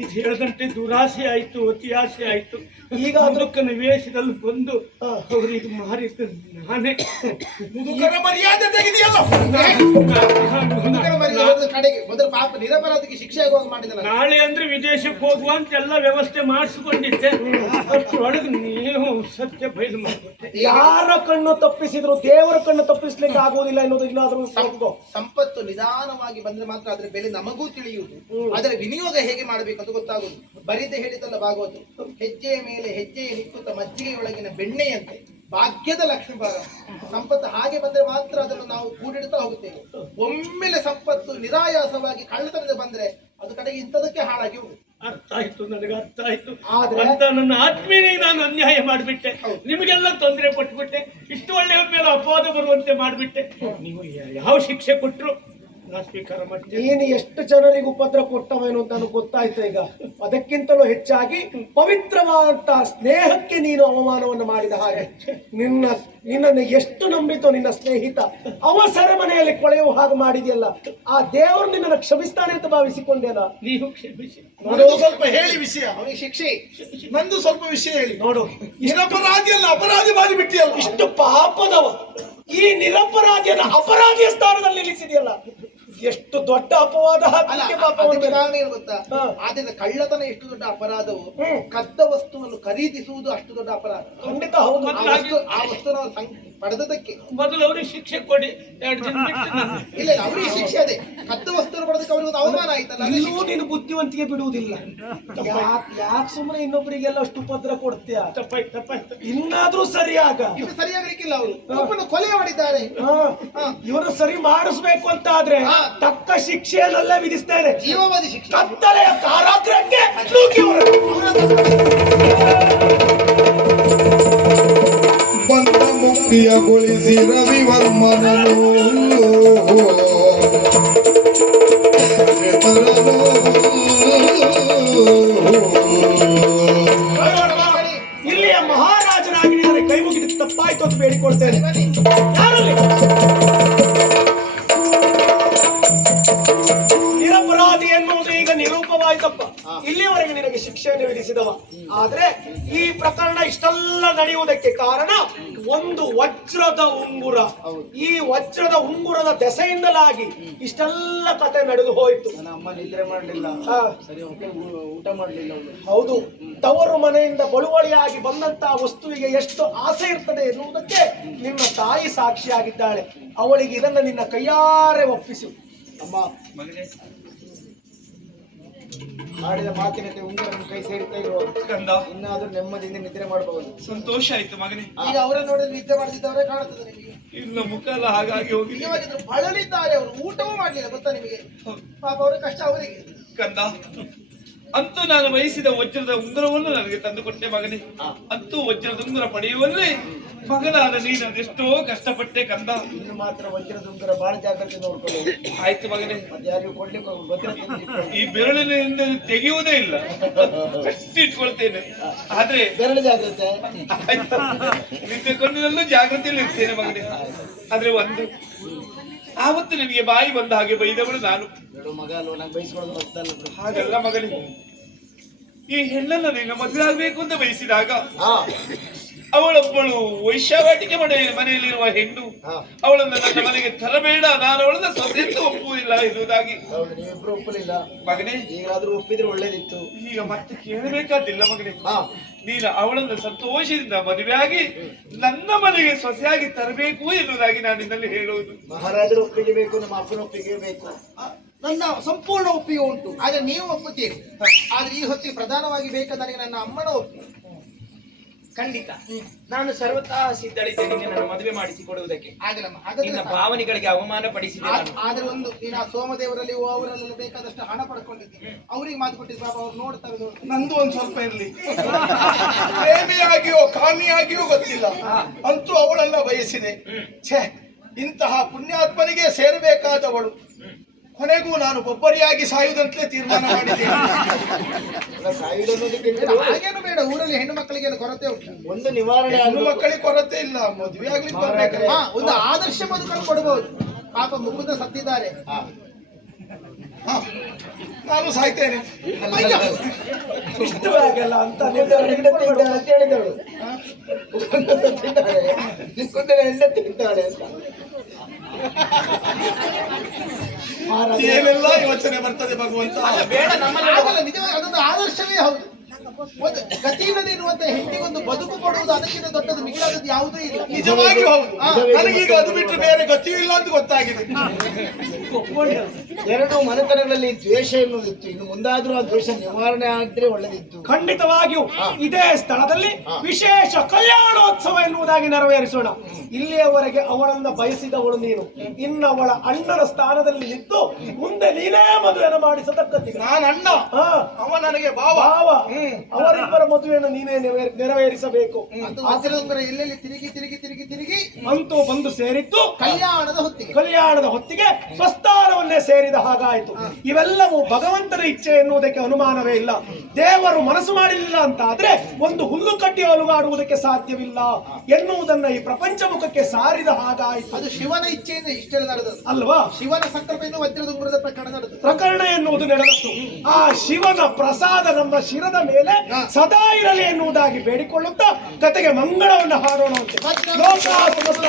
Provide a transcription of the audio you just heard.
ಇದು ಹೇಳದಂತೆ ದುರಾಸೆ ಆಯ್ತು, ಅತಿ ಆಸೆ ಆಯ್ತು. ಈಗ ಅದಕ್ಕನ ವೇಷದಲ್ಲಿ ಬಂದು ಅವರಿಗೆ ಮಾರಿದ್ದು ನಾನೇ. ಮುದುಕರ ಮರ್ಯಾದೆ ತೆಗೆದಿಯಲ್ಲ. ಮೊದಲು ಪಾಪ ನಿರಪರಾಧಿಗೆ ಶಿಕ್ಷೆ ಆಗುವಾಗ ಮಾಡಿದಲ್ಲ. ನಾಳೆ ಅಂದ್ರೆ ವಿದೇಶಕ್ಕೆ ಹೋಗುವ ಅಂತ ಎಲ್ಲ ವ್ಯವಸ್ಥೆ ಮಾಡಿಸಿಕೊಂಡಿದ್ದೆ. ಅಷ್ಟರೊಳಗೆ ನೀವು ಸತ್ಯ ಬಯಲು ಮಾಡಿಬಿಟ್ಟೆ. ಯಾರ ಕಣ್ಣು ತಪ್ಪಿಸಿದ್ರು ದೇವರ ಕಣ್ಣು ತಪ್ಪಿಸ್ಲಿಕ್ಕೆ ಆಗುವುದಿಲ್ಲ ಎನ್ನುವುದು ಇನ್ನಾದ್ರೂ ಸಂಪತ್ತು ನಿಧಾನವಾಗಿ ಬಂದ್ರೆ ಮಾತ್ರ ಅದ್ರ ಬೆಲೆ ನಮಗೂ ತಿಳಿಯುವುದು, ಅದರ ವಿನಿಯೋಗ ಹೇಗೆ ಮಾಡಬೇಕಂತ ಗೊತ್ತಾಗುದು. ಬರಿದೆ ಹೇಳಿದಲ್ಲ ಭಾಗವತ, ಹೆಜ್ಜೆಯ ಮೇಲೆ ಹೆಜ್ಜೆಯ ನಿಕ್ಕುತ್ತ ಮಜ್ಜಿಗೆಯೊಳಗಿನ ಬೆಣ್ಣೆಯಂತೆ ಭಾಗ್ಯದ ಲಕ್ಷ್ಮೀ ಭಾಗ. ಸಂಪತ್ತು ಹಾಗೆ ಬಂದ್ರೆ ಮಾತ್ರ ಅದನ್ನು ನಾವು ಕೂಡಿಡ್ತಾ ಹೋಗುತ್ತೇವೆ. ಒಮ್ಮೆಲೆ ಸಂಪತ್ತು ನಿರಾಯಾಸವಾಗಿ ಕಳ್ಳತನದ ಬಂದ್ರೆ ಅದು ಕಡೆಗೆ ಇಂಥದಕ್ಕೆ ಹಾಳಾಗಿ ಹೋಗುದು. ಅರ್ಥ ಆಯ್ತು, ನನಗೆ ಅರ್ಥ ಆಯ್ತು. ಅಂತ ನನ್ನ ಆತ್ಮೀಯನಿಗೆ ನಾನು ಅನ್ಯಾಯ ಮಾಡಿಬಿಟ್ಟೆ, ನಿಮಗೆಲ್ಲ ತೊಂದರೆ ಕೊಟ್ಬಿಟ್ಟೆ, ಇಷ್ಟು ಒಳ್ಳೆಯ ಮೇಲೆ ಅಪವಾದ ಬರುವಂತೆ ಮಾಡಿಬಿಟ್ಟೆ. ನೀವು ಯಾವ ಶಿಕ್ಷೆ ಕೊಟ್ಟರು ಸ್ವೀಕಾರ ಮಾಡ್ತೀನಿ. ನೀನು ಎಷ್ಟು ಜನರಿಗೆ ಉಪದ್ರ ಕೊಟ್ಟವೇನು ಅಂತ ನನಗೆ ಗೊತ್ತಾಯ್ತು. ಈಗ ಅದಕ್ಕಿಂತಲೂ ಹೆಚ್ಚಾಗಿ ಪವಿತ್ರವಾದಂತಹ ಸ್ನೇಹಕ್ಕೆ ನೀನು ಅವಮಾನವನ್ನು ಮಾಡಿದ ಹಾಗೆ. ನಿನ್ನನ್ನು ಎಷ್ಟು ನಂಬಿತೋ ನಿನ್ನ ಸ್ನೇಹಿತ ಅವಸರ ಮನೆಯಲ್ಲಿ ಕೊಳೆಯುವ ಹಾಗೆ ಮಾಡಿದೆಯಲ್ಲ, ಆ ದೇವರು ನಿನ್ನನ್ನು ಕ್ಷಮಿಸ್ತಾನೆ ಅಂತ ಭಾವಿಸಿಕೊಂಡೇನ? ನೀವು ಕ್ಷಮಿಸಿ. ಸ್ವಲ್ಪ ಹೇಳಿ ವಿಷಯ, ಅವನಿಗೆ ಶಿಕ್ಷೆ ನಂದು ಸ್ವಲ್ಪ ವಿಷಯ ಹೇಳಿ. ನೋಡು, ನಿರಪರಾಧಿ ಅಲ್ಲ ಅಪರಾಧಿ ಮಾಡಿ ಬಿಟ್ಟಿಯಲ್ಲ. ಇಷ್ಟು ಪಾಪದವ ಈ ನಿರಪರಾಧಿಯನ್ನ ಅಪರಾಧಿಯ ಸ್ಥಾನದಲ್ಲಿ ನಿಲ್ಲಿಸಿದೆಯಲ್ಲ, ಎಷ್ಟು ದೊಡ್ಡ ಅಪವಾದ. ಗೊತ್ತಾ, ಆದ್ರಿಂದ ಕಳ್ಳತನ ಎಷ್ಟು ದೊಡ್ಡ ಅಪರಾಧವು, ಕದ್ದ ವಸ್ತುವನ್ನು ಖರೀದಿಸುವುದು ಅಷ್ಟು ದೊಡ್ಡ ಅಪರಾಧ. ಖಂಡಿತ ಹೌದು. ಆ ವಸ್ತು ನಾವು ಪಡೆದದಕ್ಕೆ ಮೊದಲು ಅವರಿಗೆ ಶಿಕ್ಷೆ ಕೊಡಿ. 2 ದಿನ ಇಲ್ಲ, ಅವರಿಗೆ ಶಿಕ್ಷೆ ಅದೇ. ಕದ್ದ ವಸ್ತುವನ್ನು ಪಡೆದಕ್ಕೆ ಅವರಿಗೆ ಅವಮಾನ ಆಯ್ತಲ್ಲ. ನೀನು ಬುದ್ಧಿವಂತಿಗೆ ಬಿಡುವುದಿಲ್ಲ. ಯಾಕೆ ಸುಮ್ಮನೆ ಇನ್ನೊಬ್ಬರಿಗೆಲ್ಲ ಅಷ್ಟು ಉಪದ್ರ ಕೊಡ್ತೀಯ? ತಪ್ಪಾಯ್ತು. ಇನ್ನಾದ್ರೂ ಸರಿಯಾಗ ಇನ್ನು ಸರಿಯಾಗಲಿಕ್ಕಿಲ್ಲ. ಅವರು ಒಬ್ಬನು ಕೊಲೆ ಮಾಡಿದ್ದಾರೆ, ಇವರು ಸರಿ ಮಾಡಿಸ್ಬೇಕು ಅಂತ ಆದ್ರೆ ತಕ್ಕ ಶಿಕ್ಷೆಯನ್ನೆಲ್ಲ ವಿಧಿಸ್ತೇನೆ. ಜೀವವಾದಿ ಶಿಕ್ಷೆ, ಕತ್ತಲೆಯ ಕಾರಾಗೃಹಕ್ಕೆ ಬಂದ ಮುಕ್ತಿಯಗೊಳಿಸಿ ರವಿವರ್ಮನನು ಇಲ್ಲಿಯ ಮಹಾರಾಜನಾಗಿ ನನಗೆ ಕೈ ಮುಗಿದು ತಪ್ಪಾಯ್ತು ಅಂತ ಬೇಡಿಕೊಳ್ತೇನೆ. ಯಾರಲ್ಲಿ ನಿರಪರಾಧಿ ಎನ್ನುವುದು ಈಗ ನಿರೂಪವಾಯ್ತಪ್ಪ. ಇಲ್ಲಿಯವರೆಗೆ ನಿನಗೆ ಶಿಕ್ಷೆಯನ್ನು ವಿಧಿಸಿದವ. ಆದ್ರೆ ಈ ಪ್ರಕರಣ ಇಷ್ಟೆಲ್ಲ ನಡೆಯುವುದಕ್ಕೆ ಕಾರಣ ಒಂದು ವಜ್ರದ ಉಂಗುರ. ಈ ವಜ್ರದ ಉಂಗುರದ ದೆಸೆಯಿಂದಲಾಗಿ ಇಷ್ಟೆಲ್ಲ ಕತೆ ನಡೆದು ಹೋಯಿತು. ನನ್ನ ಅಮ್ಮ ನಿದ್ರೆ ಮಾಡಲಿಲ್ಲ, ಸರಿ ಊಟ ಮಾಡಲಿಲ್ಲ. ಹೌದು, ತವರು ಮನೆಯಿಂದ ಬಳುವಳಿಯಾಗಿ ಬಂದಂತಹ ವಸ್ತುವಿಗೆ ಎಷ್ಟು ಆಸೆ ಇರ್ತದೆ ಎನ್ನುವುದಕ್ಕೆ ನಿನ್ನ ತಾಯಿ ಸಾಕ್ಷಿಯಾಗಿದ್ದಾಳೆ. ಅವಳಿಗೆ ಇದನ್ನ ನಿನ್ನ ಕೈಯಾರೆ ಒಪ್ಪಿಸು. ಅಮ್ಮ, ಮಾಡಿದ ಮಾತಿನಂತೆ ಉಂಗುರನ್ನು ಕೈ ಸೇರಿತಾ ಇರುವುದು ಇನ್ನಾದ್ರೂ ನೆಮ್ಮದಿಯಿಂದ ನಿದ್ರೆ ಮಾಡಬಹುದು. ಸಂತೋಷ ಆಯ್ತು ಮಗನೇ. ಈಗ ಅವರನ್ನು ನೋಡಿ ನಿದ್ದೆ ಮಾಡ್ತಿದ್ದವರೇ ಕಾಣುತ್ತದೆ ನಿಮಗೆ. ಇಲ್ಲ, ಮುಖ ಎಲ್ಲ ಹಾಗಾಗಿ ಹೋಗಿ ಬಳಲಿದ್ದಾರೆ. ಅವರು ಊಟವೂ ಮಾಡ್ಲಿಲ್ಲ ಗೊತ್ತಾ ನಿಮಗೆ. ಪಾಪ ಅವರ ಕಷ್ಟ ಅವರಿಗೆ. ಕಂದ, ಅಂತೂ ನಾನು ವಹಿಸಿದ ವಜ್ರದ ಉಂಗುರವನ್ನು ನನಗೆ ತಂದು ಕೊಟ್ಟೆ ಮಗನೇ. ಅಂತೂ ವಜ್ರದ ಉಂಗುರ ಪಡೆಯುವಲ್ಲಿ ಮಗನಾದ ನೀನು ಅದೆಷ್ಟೋ ಕಷ್ಟಪಟ್ಟೆ ಕಂದ. ಇನ್ನು ಮಾತ್ರ ವಜ್ರದ ಉಂಗುರ ಬಹಳ ಜಾಗ್ರತೆ ನೋಡ್ಕೊಳ್ಳಿ. ಆಯ್ತು ಮಗನೇ, ಯಾರಿಗೂ ಕೊಡ್ಲಿಕ್ಕೆ ಈ ಬೆರಳಿನಿಂದ ತೆಗೆಯುವುದೇ ಇಲ್ಲ, ಅಷ್ಟು ಇಟ್ಕೊಳ್ತೇನೆ. ಆದ್ರೆ ಬೆರಳು ಜಾಗ್ರತೆ ನಿದ್ದೆ ಕೊಂಡಿನಲ್ಲೂ ಜಾಗೃತಿಯಲ್ಲಿ ಇರ್ತೇನೆ ಮಗನೇ. ಆದ್ರೆ ಒಂದು ಆವತ್ತು ನಿನಗೆ ಬಾಯಿ ಬಂದ ಹಾಗೆ ಬೈದವಳು ನಾನು. ಮಗ ಅಲ್ವ, ನಂಗೆ ಬಯಸ್ಕೊಳ್ಳೋದು ಗೊತ್ತಲ್ಲ. ಹಾಗಲ್ಲ ಮಗನೇ, ಈ ಹೆಣ್ಣನ್ನು ನೀನು ಮದುವೆ ಆಗ್ಬೇಕು ಅಂತ ಬಯಸಿದಾಗ ಅವಳೊಬ್ಬಳು ವೈಶ್ಯಾವಾಟಿಕೆ ಮನೆಯಲ್ಲಿರುವ ಹೆಣ್ಣು, ಅವಳನ್ನು ನನ್ನ ಮನೆಗೆ ತರಬೇಡ, ನಾನು ಅವಳನ್ನ ಸೊಸೆಂದು ಒಪ್ಪುವುದಿಲ್ಲ ಎನ್ನುವುದಾಗಿ ನೀವಿಬ್ರು ಒಪ್ಪಲಿಲ್ಲ ಮಗನೇ. ಈಗಾದ್ರೂ ಒಪ್ಪಿದ್ರೆ ಒಳ್ಳೇದಿತ್ತು. ಈಗ ಮತ್ತೆ ಕೇಳಬೇಕಾದಿಲ್ಲ ಮಗನೇ. ನೀನು ಅವಳನ್ನು ಸಂತೋಷದಿಂದ ಮದುವೆಯಾಗಿ ನನ್ನ ಮನೆಗೆ ಸೊಸೆಯಾಗಿ ತರಬೇಕು ಎನ್ನುವುದಾಗಿ ನಾನು ನಿನ್ನಲ್ಲಿ ಹೇಳುವುದು. ಮಹಾರಾಜರ ಒಪ್ಪಿಗೆ ಬೇಕು, ನಮ್ಮ ಅಪ್ಪನ ಒಪ್ಪಿಗೆ ಬೇಕು. ನನ್ನ ಸಂಪೂರ್ಣ ಒಪ್ಪಿಗೆ ಉಂಟು, ಆದ್ರೆ ನೀವು ಒಪ್ಪುತ್ತೀರಿ. ಆದ್ರೆ ಈ ಹೊತ್ತಿಗೆ ಪ್ರಧಾನವಾಗಿ ಬೇಕಾದ ನನಗೆ ನನ್ನ ಅಮ್ಮನ ಒಪ್ಪಿಗೆ. ಖಂಡಿತ ನಾನು ಸರ್ವತಾ ಸಿದ್ಧಳಿದ್ದೇನೆ ನನ್ನ ಮದುವೆ ಮಾಡಿಸಿ ಕೊಡುವುದಕ್ಕೆ. ನಿನ್ನ ಭಾವನೆಗಳಿಗೆ ಅವಮಾನ ಪಡಿಸಿದೆ. ಆದ್ರೆ ಒಂದು ನೀನು ಆ ಸೋಮದೇವರಲ್ಲಿ ಅವರಲ್ಲೆಲ್ಲ ಬೇಕಾದಷ್ಟು ಹಣ ಪಡ್ಕೊಂಡಿದ್ದೀನಿ. ಅವ್ರಿಗೆ ಮಾತು ಕೊಟ್ಟಿದ್ದು ಪಾಪ ಅವ್ರು ನೋಡ್ತಾರೆ. ನಂದು ಒಂದ್ ಸ್ವಲ್ಪ ಇರ್ಲಿ. ಪ್ರೇಮಿಯಾಗಿಯೋ ಕಾಮಿಯಾಗಿಯೋ ಗೊತ್ತಿಲ್ಲ, ಅಂತೂ ಅವಳನ್ನ ಬಯಸಿದೆ. ಛೇ, ಇಂತಹ ಪುಣ್ಯಾತ್ಮನಿಗೆ ಸೇರಬೇಕಾದವಳು ಕೊನೆಗೂ ನಾನು ಒಬ್ಬರಿಯಾಗಿ ಸಾಯುವುದಂತಲೇ ತೀರ್ಮಾನ ಮಾಡಿದ್ದೇನೆ. ಹಾಗೇನು ಬೇಡ, ಊರಲ್ಲಿ ಹೆಣ್ಣು ಮಕ್ಕಳಿಗೆ ಕೊರತೆ ಉಂಟು. ಒಂದು ನಿವಾರಣೆ, ಹೆಣ್ಣು ಮಕ್ಕಳಿಗೆ ಕೊರತೆ ಇಲ್ಲ, ಮದುವೆ ಆಗ್ಲಿಕ್ಕೆ ಬರ್ಬೇಕು. ಒಂದು ಆದರ್ಶ ಬದುಕನ್ನು ಕೊಡಬಹುದು. ಪಾಪ ಮುಕುಂದ ಸತ್ತಿದ್ದಾರೆ. ಹ, ನಾನು ಸಾಯ್ತೇನೆ. ಇಷ್ಟು ಆಗಲ್ಲ ಅಂತ ನಿರ್ಧಾರ ಅಂತ ಹೇಳಿದಳು. ಎಣ್ಣೆ ತಿಂತಾಳೆ ಅಂತ ಏನೆಲ್ಲ ಯೋಚನೆ ಬರ್ತದೆ ಭಗವಂತ. ಬೇಡ ನಮ್ಮಲ್ಲಿ ಆಗಲ್ಲ, ನಿಜವಾಗಿ ಅದೊಂದು ಆದರ್ಶವೇ ಹೌದು. ಒಂದು ಗತಿಯಿಲ್ಲದೆ ಇರುವಂತ ಹೆಣ್ಣಿಗೊಂದು ಬದುಕು ಕೊಡುವುದು ಅದಕ್ಕಿಂತ ದೊಡ್ಡದು ಮಿಗಿಲಾದದ್ದು ಯಾವುದೂ ಇಲ್ಲ. ನಿಜವಾಗಿಯೂ ಹೌದು. ನನಗೀಗ ಅದು ಬಿಟ್ಟರೆ ಬೇರೆ ಗತಿಯೂ ಇಲ್ಲ ಅಂತ ಗೊತ್ತಾಗಿದೆ. ಎರಡು ಮನೆತನಗಳಲ್ಲಿ ದ್ವೇಷ ಎನ್ನುವುದಿತ್ತು, ಇನ್ನು ಮುಂದಾದ್ರೂ ಆ ದ್ವೇಷ ನಿವಾರಣೆ ಆಗಿದ್ರೆ ಒಳ್ಳೆದಿತ್ತು. ಖಂಡಿತವಾಗಿಯೂ ಇದೇ ಸ್ಥಳದಲ್ಲಿ ವಿಶೇಷ ಕಲ್ಯಾಣೋತ್ಸವ ಎನ್ನುವುದಾಗಿ ನೆರವೇರಿಸೋಣ. ಇಲ್ಲಿಯವರೆಗೆ ಅವಳನ್ನ ಬಯಸಿದವಳು ನೀನು, ಇನ್ನು ಅವಳ ಅಣ್ಣನ ಸ್ಥಾನದಲ್ಲಿ ನಿಂತು ಮುಂದೆ ನೀನೇ ಮದುವೆಯನ್ನು ಮಾಡಿಸತಕ್ಕಂತೆ. ನಾನು ಅಣ್ಣ, ಹಾ, ಅವ ನನಗೆ ಭಾವ. ಭಾವ, ಅವರಿಬ್ಬರ ಮದುವೆಯನ್ನು ನೀನೇ ನೆರವೇರಿಸಬೇಕು. ಅದು ವಜ್ರದುಂಗುರ ಎಲ್ಲೆಲ್ಲಿ ತಿರುಗಿ ತಿರುಗಿ ತಿರುಗಿ ತಿರುಗಿ ಅಂತೂ ಬಂದು ಸೇರಿದ್ದು ಕಲ್ಯಾಣದ ಹೊತ್ತಿಗೆ. ಕಲ್ಯಾಣದ ಹೊತ್ತಿಗೆ ಸ್ವಸ್ಥಾನವನ್ನೇ ಸೇರಿದ ಹಾಗಾಯಿತು. ಇವೆಲ್ಲವೂ ಭಗವಂತನ ಇಚ್ಛೆ ಎನ್ನುವುದಕ್ಕೆ ಅನುಮಾನವೇ ಇಲ್ಲ. ದೇವರು ಮನಸ್ಸು ಮಾಡಲಿಲ್ಲ ಅಂತ ಆದ್ರೆ ಒಂದು ಹುಲ್ಲು ಕಟ್ಟಿ ಅಲುಗಾಡುವುದಕ್ಕೆ ಸಾಧ್ಯವಿಲ್ಲ ಎನ್ನುವುದನ್ನ ಈ ಪ್ರಪಂಚ ಮುಖಕ್ಕೆ ಸಾರಿದ ಹಾಗಾಯಿತು. ಅದು ಶಿವನ ಇಚ್ಛೆಯಿಂದ ಇಷ್ಟೆಲ್ಲ ನಡೆದದ್ದು ಅಲ್ವಾ? ಶಿವನ ಸಂಕಲ್ಪದಿಂದ ವಜ್ರದುಂಗುರದ ಪ್ರಕರಣ ನಡೆದದ್ದು. ಪ್ರಕರಣ ಎನ್ನುವುದು ನಡೆದದ್ದು. ಆ ಶಿವನ ಪ್ರಸಾದ ನಮ್ಮ ಶಿರದ ಮೇಲೆ ಸದಾ ಇರಲಿ ಎನ್ನುವುದಾಗಿ ಬೇಡಿಕೊಳ್ಳುತ್ತಾ ಕತೆಗೆ ಮಂಗಳವನ್ನು ಹಾಡೋಣ. ಲೋಕ ಸಮಸ್ತ